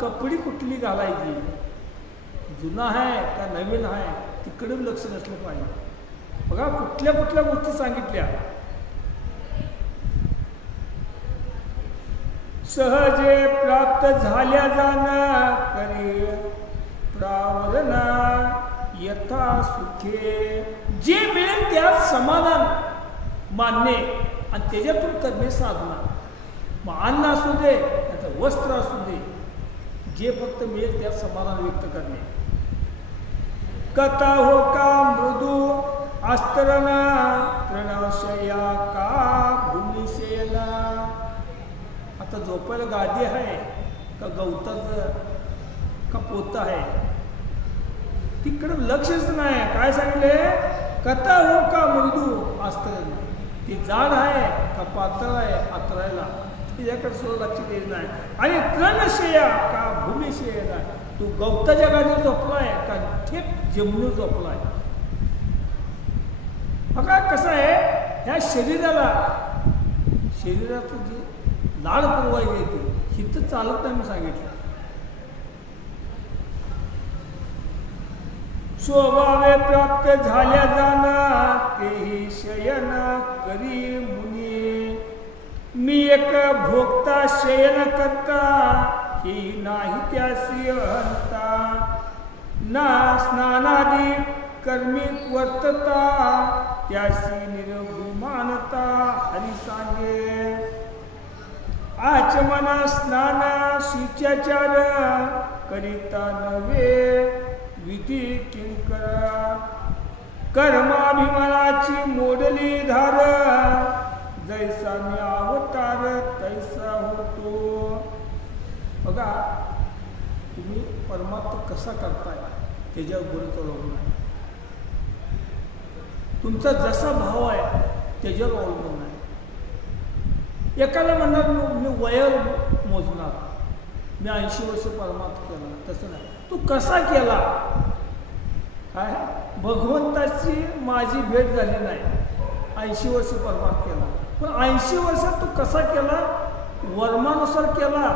कपडी कुठली घालायची? जुना आहे का नवीन आहे तिकडे लक्ष नसलं पाहिजे. बघा कुठल्या कुठल्या गोष्टी सांगितल्या. सहजे प्राप्त झाल्या जाण करे प्रावरणा यथा सुखे. जे मिळेल त्यात समाधान मानणे आणि त्याच्यातून करणे साधना. मग अन्न असू दे त्याचं वस्त्र असू दे. जे फक्त मिळेल त्यात समाधान व्यक्त करणे. कथा हो का मृदू आस्तरणा प्रणाशया का भूमिशेला आता झोपायला गादी आहे का गवताचं का पोत आहे? तिकडं लक्षच नाही. काय सांगितले? कथा हो का मृदू आस्तरण ती जाड आहे का पातळ आहे आतरायला तिच्याकडे सुद्धा लक्ष देत नाही. आणि तृणशया का भूमिशेला तू गवताच्या गादीवर झोपलाय का थेट जमिनीवर झोपलाय बघा कसं आहे ह्या शरीराला शरीराचं जे लाड पुरवायची येते हिथं चालत नाही मी सांगितलं. स्वभावे प्राप्त झाल्या जाणार तेही शयना करी मुनी. मी एक भोगता शयन करता ही नाही त्यासी अहंता. ना स्नानादी कर्मी वर्तता त्यासी निर्भुमानता हरी सांगे आचमन स्नान शुचाचार करिता नव्हे विधी किंकर. कर्माभिमानाची मोडली धार जैसा मी अवतार तैसा होतो. बघा तुम्ही परमात्मा कसा करताय त्याच्यावर गुरुत्व अवलंबून आहे तुमचा जसा भाव आहे त्याच्यावर अवलंबून आहे एकाला म्हणणार मी वयर मोजणार. मी ऐंशी वर्ष परमात्मा केला. तसं नाही. तू कसा केला? काय? भगवंताची माझी भेट झाली नाही. ऐंशी वर्ष परमात केला. पण ऐंशी वर्षात तू कसा केला? वर्मानुसार केला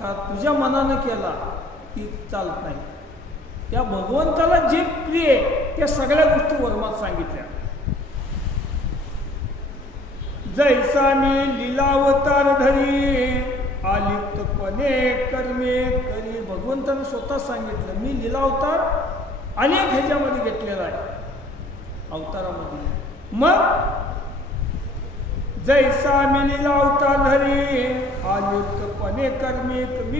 का तुझ्या मनानं केला? ती चालत नाही. त्या भगवंताला जे प्रिय त्या सगळ्या गोष्टी वर्मात सांगितल्या. जैसा मी लिलावतार धरी आलिप्तपणे कर्मे करी. भगवंतानं स्वतः सांगितलं मी लिलावतार अनेक ह्याच्यामध्ये घेतलेला आहे. अवतारामध्ये. मग जैसा मिनी लावता धरी आलिप्तपणे कर्मे मी